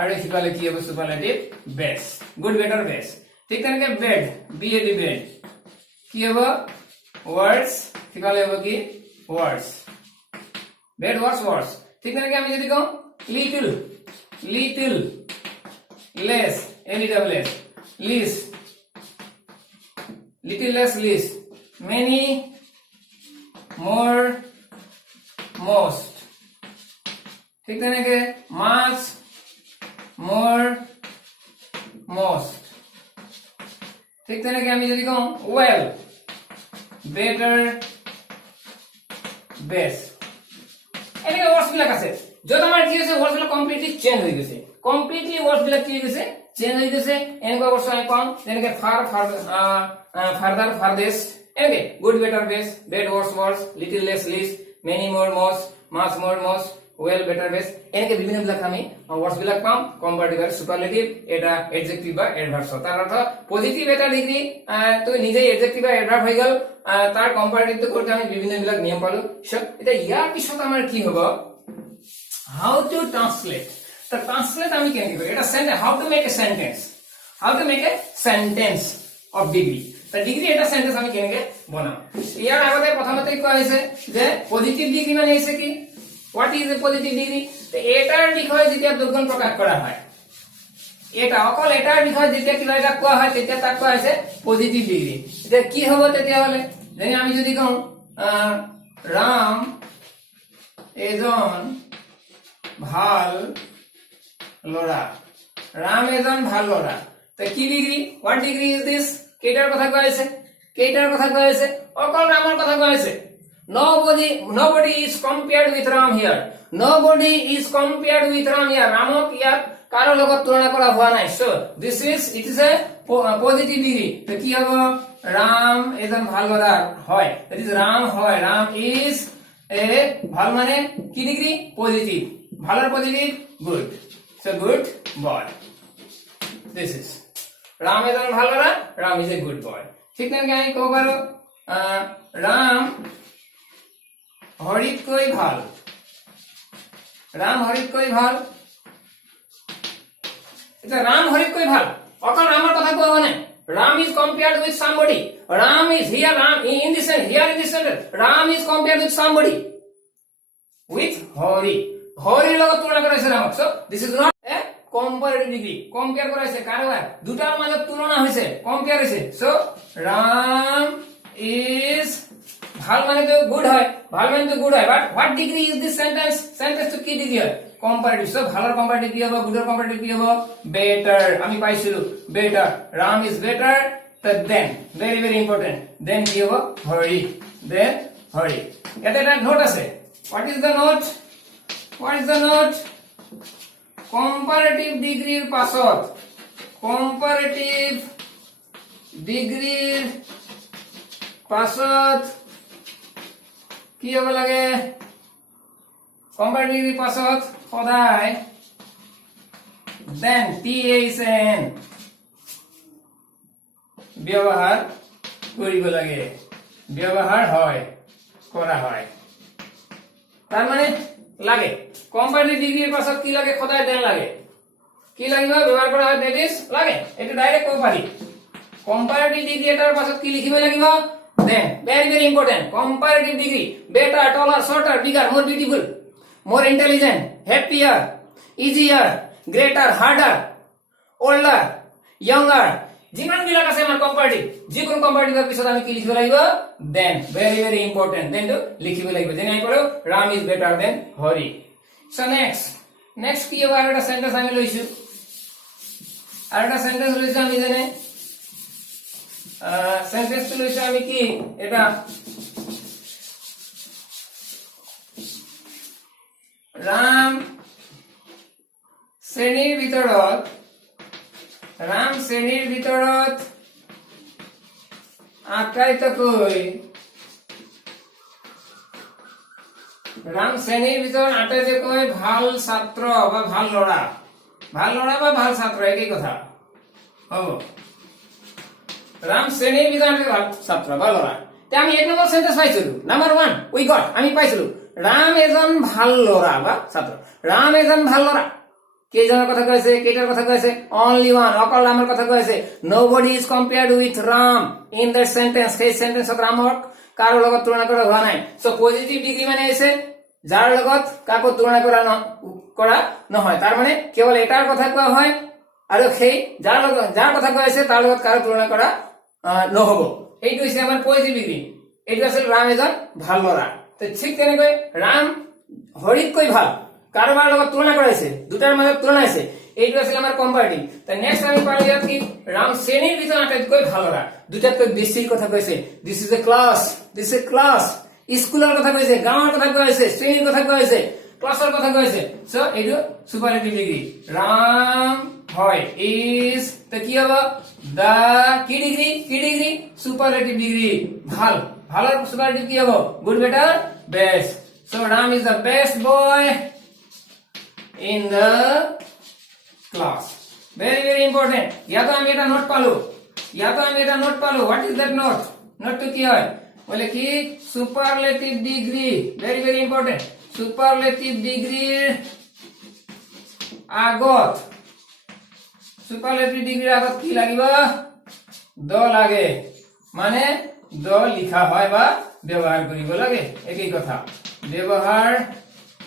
আৰু সিফালে কি হ'ব সুপাৰলেটিভ বেষ্ট, গুড বেটাৰ বেষ্ট। ঠিক তেনেকে বেড, BAD বেড কি হ'ব ওয়ার্ডস, সিফালে হ'ব কি ওয়ার্ডস, বেড ওয়ার্ডস ওয়ার্ডস। ঠিক তেনেকে আমি যদি কওঁ লিটল, লিটল, লেস, LESS, লিস, little less least, many, more, most। ঠিক তেনেকে much, more, most। ঠিক তেনেকে আমি যদি কওঁ well, better, best। এনেকে ওয়ার্ডস বিলাক আছে যত আমাৰ কি হৈছে ওয়াৰ্ডস বিলাক কমপ্লিটলি চেঞ্জ হৈ গৈছে, কমপ্লিটলি ওয়াৰ্ডস বিলাক কি হৈ গৈছে চেঞ্জ হৈ গৈছে। এনেকুৱা ওয়ার্ডস আমি পাম যেনেকে ফার্দার, ফারদেস্ট, এনেকে good better best, bad worse worse, little less least, many more most, much more most, well better best, এনেকে বিভিন্ন বিলাক আমি ওয়ার্ডস বিলাক পাম কম্পারেটিভ আর সুপারলেটিভ। এটা এডজেক্টিভ বা এডভার্ব। তার অর্থ পজিটিভ এটা ডিগ্রি তো নিজেই এডজেক্টিভ বা এডভার্ব হৈ গল, তাৰ কম্পাৰেটিভটো কৰতে আমি বিভিন্ন বিলাক নিয়ম পালো। এটা ইয়াৰ পিছত আমাৰ কি হ'ব হাউ টু ট্ৰান্সলেট। তো ট্ৰান্সলেট আমি কেনেকৈ কৰিম, এটা sentence, how to make a sentence, how to make a sentence of degree. তো ডিগ্রি এটা সেন্টেন্স আমি কেনেকৈ বনাম। ইয়াৰ আগতে প্ৰথমতে কোৱা হৈছে যে পজিটিভ ডিগ্ৰি মানে হৈছে কি, what is a positive degree. তো এটাৰ বিষয়ে যেতিয়া দুৰ্গুণ প্ৰকাশ কৰা হয়, এটা অকল এটাৰ বিষয়ে যেতিয়া কিবা এটা কোৱা হয় তেতিয়া তাক কোৱা হৈছে পজিটিভ ডিগ্রি। এতিয়া কি হ'ব তেতিয়াহ'লে, যেনে আমি যদি কওঁ ৰাম এজন ভাল ল'ৰা, ৰাম এজন ভাল ল'ৰা। তো কি degree, what degree is this, কেইটাৰ কথা কোৱা হৈছে, কেইটাৰ কথা কোৱা হৈছে, অকল ৰামৰ কথা কোৱা হৈছে। Nobody is compared with Ram here, nobody is compared with Ram here, ৰামক ইয়াত কাৰো লগত তুলনা কৰা হোৱা নাই। So it is a positive degree। তো কি হ'ব ৰাম এজন ভাল ল'ৰা হয়, that is ৰাম হয়, ৰাম is a ভাল মানে কি ডিগ্ৰি পজিটিভ, ভালৰ positive good, so good boy. This is Ram এজন ভাল ল'ৰা, Ram is a good boy. ঠিক তেনেকে আমি ক'ব পাৰো ৰাম হৰিতকৈ ভাল, ৰাম হৰিতকৈ ভাল। এটা ৰাম হৰিতকৈ ভাল, অকল ৰামৰ কথা কোৱা নাই। Ram is compared with somebody, Ram is here, Ram in this sentence, here in this sentence Ram is compared with somebody, with Hari, Hari লগত তুলনা কৰা হৈছে ৰামক। So this is not a comparative degree, compare কৰা হৈছে কাৰোবাৰ দুটাৰ মাজত তুলনা হৈছে, কম্পেয়াৰ হৈছে। সো ৰাম ইজ ভাল মানে তো গুড হয়, ভাল মানে তো গুড হয়, but what degree is this sentence, sentence তো কি ডিগ্রি হয় কম্পারেটিভ। সো ভালৰ কম্পাৰেটিভ কি হ'ব, গুডৰ কম্পারেটিভ কি হ'ব বেটার। আমি পাইছিলো better, Ram is better. Than very very important, than কি হ'ব হৰি, দেন হৰি। ইয়াতে এটা নোট আছে, what is the note, what is the note, comparative ডিগ্ৰিৰ পাছত, কম্পাৰেটিভ ডিগ্ৰিৰ পাছত কি হ'ব লাগে, কম্পাৰেটিভ ডিগ্ৰিৰ পাছত সদায় দেন THN ব্যৱহাৰ কৰিব লাগে, ব্যৱহাৰ হয়, কৰা হয়। তাৰ মানে লাগে কম্পাৰেটিভ ডিগ্ৰিৰ পাছত কি লাগে, সদায় দেন লাগে, কি লাগিব ব্যৱহাৰ কৰা হয়, দ্যাট ইজ লাগে। এটা ডাইৰেক্ট ক'ব পাৰি কম্পাৰেটিভ ডিগ্ৰি এটাৰ পাছত কি লিখিব লাগিব than. Very very important, comparative degree better, taller, shorter, bigger, more beautiful, more intelligent, happier, easier, greater, harder, older, younger, যিমান বিলাক আছে আমাৰ কম্পাৰেটিভ, যিকোনো কম্পাৰেটিভৰ পিছত আমি কি লিখিব লাগিব than. Very very important, than তো লিখিব লাগিব। যেনে আমি ক'লো Ram is better than Hari. So next কি হ'ব, আৰু এটা সেন্টেন্স আমি লৈছো, আৰু এটা সেন্টেন্স লৈছো আমি, যেনে সেন্টেন্সটো লৈছো আমি কি এটা রাম শ্ৰেণীৰ ভিতৰত, ৰাম শ্ৰেণীৰ ভিতৰত আটাইতকৈ, ৰাম শ্ৰেণীৰ ভিতৰত আটাইতকৈ ভাল ছাত্ৰ বা ভাল ল'ৰা, ভাল ল'ৰা বা ভাল ছাত্ৰ একেই কথা হ'ব ৰাম শ্ৰেণীৰ ভিতৰতে ভাল ছাত্ৰ বা ল'ৰা তে আমি এক নম্বৰ সেন্টেন্স পাইছিলো নাম্বাৰ 1 উই গট আমি পাইছিলো ৰাম এজন ভাল ল'ৰা বা ছাত্ৰ ৰাম এজন ভাল ল'ৰা কেইজনৰ কথা কৈছে কেইটাৰ কথা কৈছে অনলি ওয়ান অকল ৰামৰ কথা কৈছে nobody is compared with ram in that sentence সেই সেন্টেন্সত ৰামক কাৰো লগত তুলনা কৰা হোৱা নাই সো পজিটিভ ডিগ্ৰী মানে আছে যাৰ লগত কাকো তুলনা কৰা নহয় তাৰ মানে কেৱল এটাৰ কথা কোৱা হয় আৰু সেই যাৰ কথা কৈছে তাৰ লগত কাৰো তুলনা কৰা নহব এইটো হৈছে আমাৰ পজিটিভ ডিগ্ৰী এইটো আছিল ৰাম এজন ভাল ল'ৰা তো ঠিক তেনেকৈ ৰাম হৰিতকৈ ভাল কাৰোবাৰ লগত তুলনা কৰাইছে দুটাৰ মাজত তুলনা আছে এইটো আছিল আমাৰ কম্পাৰেটিভ তো নেক্সট আমি পালো ইয়াত কি ৰাম শ্ৰেণীৰ ভিতৰত আটাইতকৈ ভাল ল'ৰা দুটাতকৈ বেছি কথা কৈছে দিস ইজ এ ক্লাছ স্কুলৰ কথা কৈছে গাঁৱৰ কথা কৈছে শ্ৰেণীৰ কথা কৈছে ক্লাছৰ কথা কৈছে সো এইটো সুপাৰলেটিভ ডিগ্ৰী ৰাম হয় ইজ তো কি হ'ব দা কি ডিগ্ৰী সুপাৰলেটিভ ডিগ্ৰি ভাল ভালৰ সুপারলেটিভ কি হ'ব good better best so Ram is the best boy in the class very important ইয়া তো আমি এটা নোট পালো হোয়াট ইজ দ্যাট নোট তো কি হয় বলে কি superlative degree very important superlative ডিগ্রির আগত সুপারলেটিভ ডিগ্রির আগত কি লাগিব দ লাগে মানে দ লিখা হয় বা ব্যবহার কৰিব লাগে একই কথা ব্যবহাৰ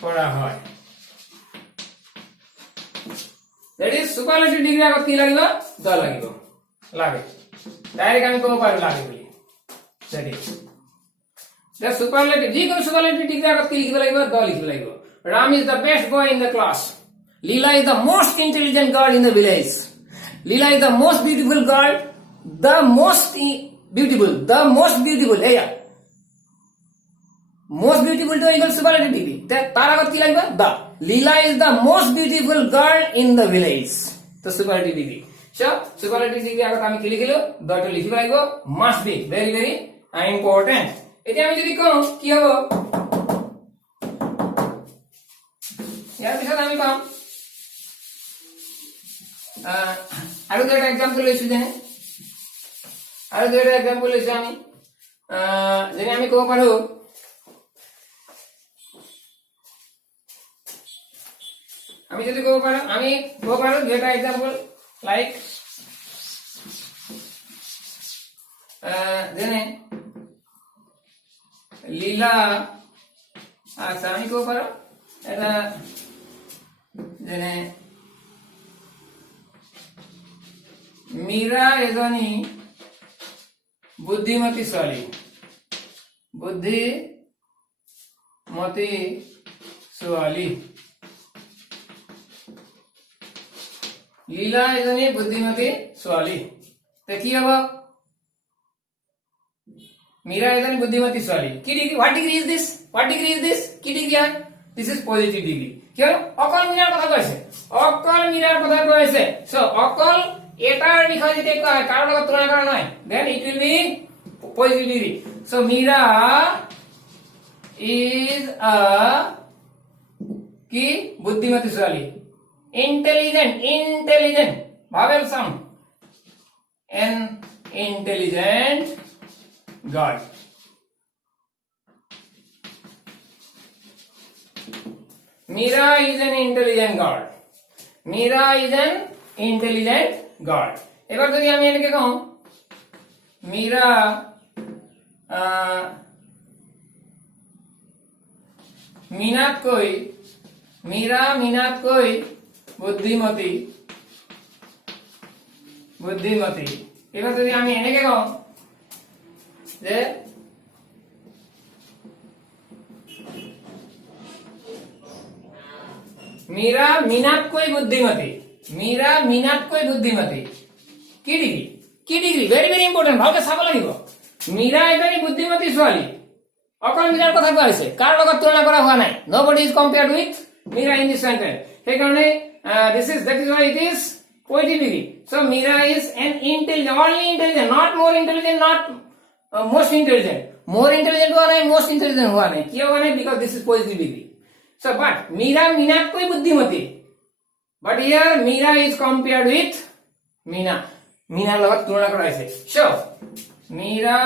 কৰা হয় দ্যাট ইজ সুপারলেটিভ ডিগ্রি আগত কি লাগিব দ লাগিব লাগে ডাইরেক্ট আমি ক'ব পাৰো লাগে বুলি দ্যাট ইজ দ্য সুপাৰলেটিভ যিকোনো সুপাৰলেটিভ ডিগ্ৰি আগত কি লিখিব লাগিব দ লিখিব লাগিব Ram is the best boy in the class Leela is the most intelligent girl in the village. Leela is the most beautiful girl. The most beautiful. Hey, most beautiful to equal superlative degree. তার আগত কি লাগবে the. Leela is the most beautiful girl in the village. তো superlative degree. So superlative degree আগত আমি কি লিখিলো the টো লিখিব লাগিব must be very important. এতিয়া আমি যদি কওঁ কি হ'ব ইয়াৰ পিছত আমি পাম আৰু দুটা एग्जांपल লৈছো যেনে আমি যেনে আমি ক'ব পাৰো দুটা एग्जांपल লাইক যেনে লীলা আচ্ছা আমি ক'ব পাৰো এটা যেনে মীৰা এজনী বুদ্ধিমতী ছোৱালী লীলা এজনী বুদ্ধিমতী ছোৱালী তে কি হ'ব মীৰা এজনী বুদ্ধিমতী ছোৱালী কি degree what degree is this কি ডিগ্ৰী হয় দিস ইজ পজিটিভ ডিগ্ৰী কিয় অকল মীৰাৰ কথা কৈছে সো অকল এটার বিষয় যদি কয় কারো লগত তুলনা করা নয় then it will be positive degree so Meera is a কি বুদ্ধিমতী ছোৱালী intelligent vowel sound an intelligent girl Mira is an intelligent girl এবার যদি আমি এটাকে কম মীরা মিনাতকৈ বুদ্ধিমতী এবার যদি আমি এনেকে কম যে মীরা মিনাতকৈ বুদ্ধিমতী কি ডিগ্ৰী very important ভালকে চাব লাগিব মীৰা এজনী বুদ্ধিমতী ছোৱালী অকল মীৰাৰ কথা কোৱা হৈছে কাৰ লগত তুলনা কৰা হোৱা নাই nobody is compared with Mira in this sentence সেইকাৰণে that is why it is positive degree so Mira is an only intelligent not more intelligent not most intelligent more intelligent হোৱা নাই most intelligent হোৱা নাই কিয় হোৱা নাই because this is positive degree so but Mira মিনাতকৈ বুদ্ধিমতী But here Meera is compared with Meena. Meena লগত তুলনা কৰা হৈছে. So Meera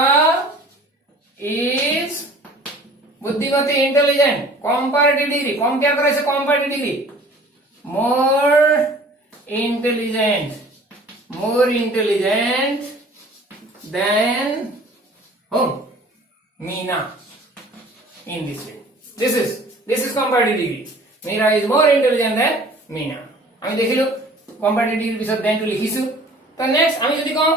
is বুদ্ধিমতী, intelligent, comparative degree, compare কৰা হৈছে comparative degree, more intelligent than whom? Meena. In this way, this is comparative degree. Meera is more intelligent than Meena. আমি দেখিলো comparative degree পিছত then টো লিখিছো. তো নেক্সট আমি যদি কওঁ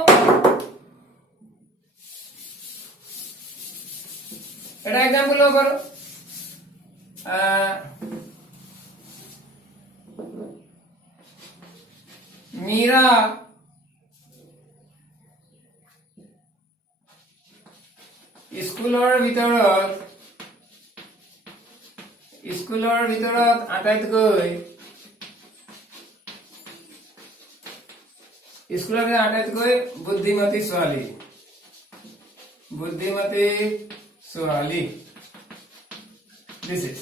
এটা এক্সাম্পল লব পাৰো, Meera স্কুলৰ ভিতৰত আটাইতকৈ বুদ্ধিমতী ছোৱালী। This is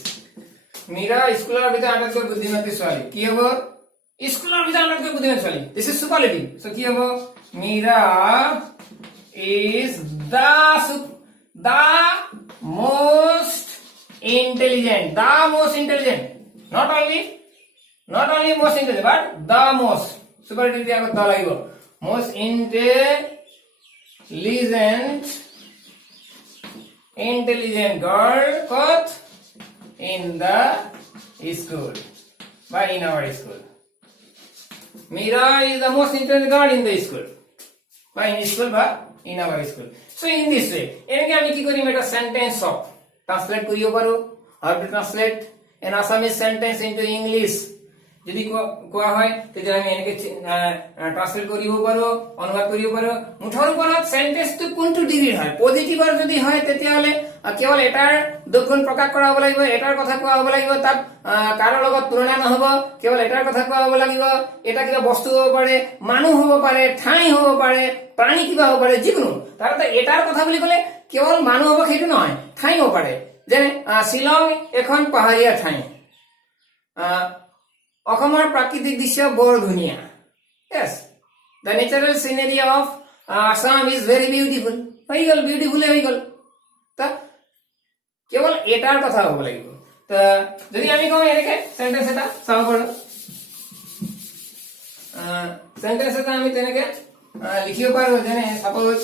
Meera স্কুলৰ ভিতৰত আটাইতকৈ বুদ্ধিমতী ছোৱালী। কি হ'ব? স্কুলৰ ভিতৰত আটাইতকৈ বুদ্ধিমতী ছোৱালী। This is superlative. So কি হ'ব? Meera is the most intelligent. Not only most intelligent, but the most. Superlative dia agak লাগিব. Most intelligent girl caught in the school, by in our school. Meera is the most intelligent girl in the school, by in school, but in our school. So in this way, এনেকে আমি কি কৰিম, এটা sentence of translate কৰিব পাৰো। How to translate an Assamese sentence into English? যদি কোৱা হয় তেতিয়া আমি এনেকে ট্ৰান্সলেট কৰিব পাৰো, অনুবাদ কৰিব পাৰো। মুঠৰ ওপৰত সেন্টেন্সটো কোনটো ডিগ্ৰী হয়, পজিটিভ আৰু যদি হয় তেতিয়াহলে কেৱল এটাৰ দুগুণ প্ৰকাশ কৰা হ'ব লাগিব, এটাৰ কথা কোৱা হ'ব লাগিব, তাত কাৰো লগত তুলনা নহব, কেৱল এটাৰ কথা কোৱা হ'ব লাগিব। এটা কিবা বস্তু হ'ব পাৰে, মানুহ হ'ব পাৰে, ঠাই হ'ব পাৰে, প্ৰাণী কিবা হ'ব পাৰে, যিকোনো। তাৰতে এটাৰ কথা বুলি ক'লে কেৱল মানুহ হ'ব সেইটো নহয়, ঠাই হ'ব পাৰে। যেনে শিলং এখন পাহাৰীয়া ঠাই, অসমৰ প্ৰাকৃতিক দৃশ্য বৰ ধুনীয়া। Yes, the natural scenery of Assam is very beautiful. হৈ গ'ল, বিউটিফুল হৈ গ'ল। তা কেৱল এটাৰ কথা হ'ব লাগিব। তা যদি আমি কওঁ এনেকে সেন্টেন্স এটা চাব পাৰো, সেন্টেন্স এটা আমি তেনেকে লিখিব পাৰো। যেনে সাপোজ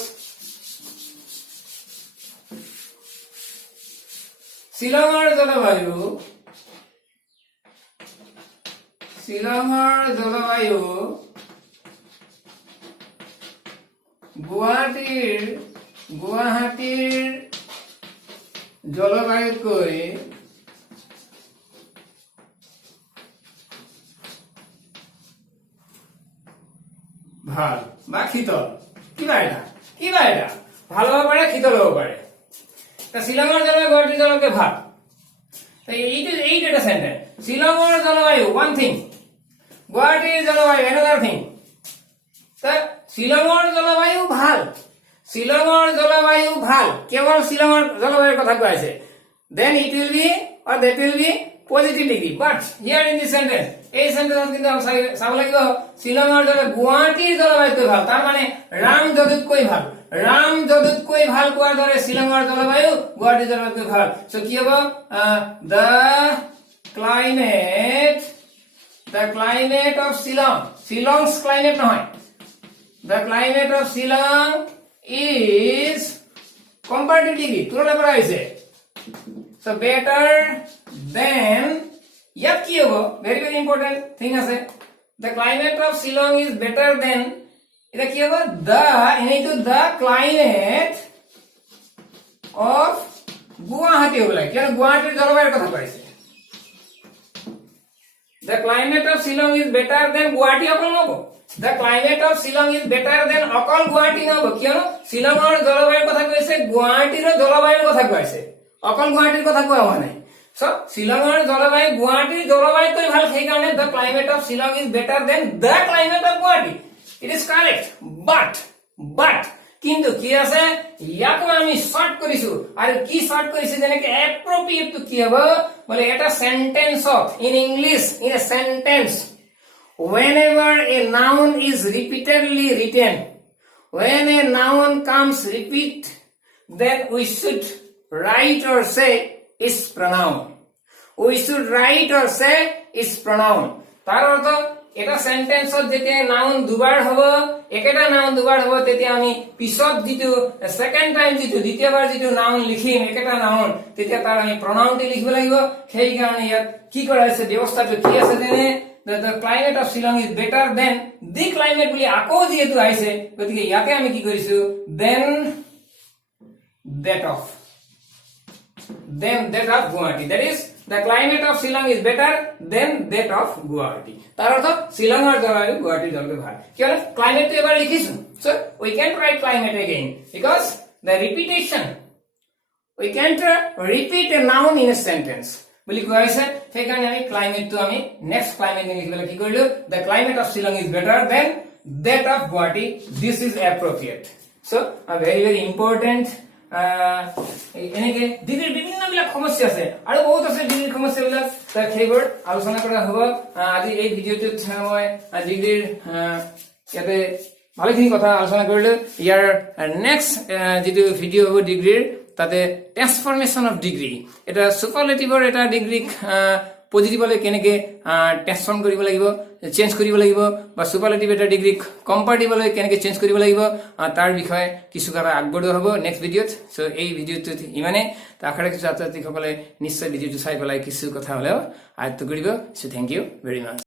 শিলঙৰ জলবায়ু গুৱাহাটীৰ জলবায়ুতকৈ ভাল বা শীতল, কিবা এটা ভাল হ'ব পাৰে, শীতল হ'ব পাৰে। তা শিলঙৰ জলবায়ু গুৱাহাটীৰ জলবায়ুতকৈ ভাল। এইটো এটা সেন্টেন্স। শিলঙৰ জলবায়ু ওয়ান থিং, গুৱাহাটীৰ জলবায়ু এনাদাৰ থিং। তা শিলঙৰ জলবায়ু ভাল, কেৱল শিলঙৰ জলবায়ুৰ কথা কোৱা হৈছে। Then it will be or that will be positive degree. But here in this sentence, এই সেন্টেন্সত কিন্তু চাব লাগিব শিলঙৰ জলবায়ু গুৱাহাটীৰ জলবায়ুতকৈ ভাল। তাৰ মানে ৰামজদুতকৈ ভাল কোৱাৰ দৰে শিলঙৰ জলবায়ু গুৱাহাটীৰ জলবায়ুতকৈ ভাল। So কি হ'ব? The climate of Shillong, Shillong's climate নহয়, the climate of Shillong is comparative degree, তুলনা কৰা হৈছে। So better than, ইয়াত কি হ'ব? Very important thing আছে। The climate of Shillong is better than, এটা কি হ'ব? The climate of গুৱাহাটী হ'ব লাগে, কিয়নো গুৱাহাটীৰ জলবায়ুৰ কথা কৈছে। The climate of Shillong is better than Guwahati অকল নহ'ব। The climate of Shillong is better than অকল গুৱাহাটী নহ'ব, কিয়নো শিলঙৰ জলবায়ুৰ কথা কৈছে, গুৱাহাটীৰ জলবায়ুৰ কথা কৈছে, অকল গুৱাহাটীৰ কথা কোৱা হোৱা নাই। So শিলঙৰ জলবায়ু গুৱাহাটীৰ জলবায়ুতকৈ ভাল, সেইকাৰণে the climate of Shillong is better than the climate of Guwahati. It is correct, but কিন্তু কি আছে, ইয়াকো আমি শৰ্ট কৰিছো। আৰু কি শৰ্ট কৰিছে, যেনেকে appropriate to কি হ'ব বলে, এটা sentence of in English, in a sentence whenever a noun is repeatedly written, when a noun comes repeat, then we should write or say is pronoun. We should write or say is pronoun. তার অর্থ এটা সেন্টেন্সত যেতিয়া noun দুবাৰ হ'ব, একেটা noun দুবাৰ হ'ব, তেতিয়া আমি পিছত যিটো সেকেন্ড টাইম যিটো দ্বিতীয়বাৰ যিটো নাউন লিখিম একেটা নাউন, তেতিয়া তাৰ আমি প্ৰনাউনটি লিখিব লাগিব। সেই কাৰণে ইয়াত কি কৰা হৈছে, ব্যৱস্থাটো কি আছে, যেনে the climate of Shillong is better than the climate বুলি আকৌ যেহেতু আহিছে, গতিকে ইয়াতে আমি কি কৰিছো, then that of Guwahati, that is the climate of Shillong is better than that of Guwahati. তার অর্থ শিলংৰ জলবায়ু গুৱাহাটীৰ জলবায়ু ভাল। কিয়নো ক্লাইমেটটো এবাৰ লিখিছো, so we can't write climate again because the repetition, we can't repeat a noun in a sentence বুলি কোৱা হৈছে। সেইকাৰণে আমি ক্লাইমেটটো আমি নেক্সট ক্লাইমেট লিখিবলৈ কি কৰিলো, the climate of Shillong is better than that of Guwahati, this is appropriate. So a very important এনেকে ডিগ্ৰীৰ বিভিন্ন বিলাক সমস্যা আছে আৰু বহুত আছে ডিগ্ৰীৰ সমস্যা বিলাক, সেইবোৰ আলোচনা কৰা হ'ব আজি এই ভিডিঅ'টোত। মই ডিগ্ৰীৰ ইয়াতে ভালেখিনি কথা আলোচনা কৰিলো। ইয়াৰ নেক্সট যিটো ভিডিঅ' হ'ব ডিগ্ৰীৰ, তাতে ট্ৰান্সফৰমেশ্যন অফ ডিগ্ৰী, এটা সুপাৰলেটিভৰ এটা ডিগ্ৰীক পজিটিভলৈ কেনেকে ট্ৰান্সফৰ্ম কৰিব লাগিব, চেঞ্জ কৰিব লাগিব, বা সুপাৰলেটিভ এটা ডিগ্ৰীক কম্পাৰেটিভলৈ কেনেকে চেঞ্জ কৰিব লাগিব, তাৰ বিষয়ে কিছু কথা আগবঢ়োৱা হ'ব নেক্সট ভিডিঅ'ত। চ' এই ভিডিঅ'টোত ইমানে। আশা ৰাখিছো ছাত্ৰ ছাত্ৰীসকলে নিশ্চয় ভিডিঅ'টো চাই পেলাই কিছু কথা হ'লেও আয়ত্ব কৰিব। চ' থেংক ইউ ভেৰি মাছ।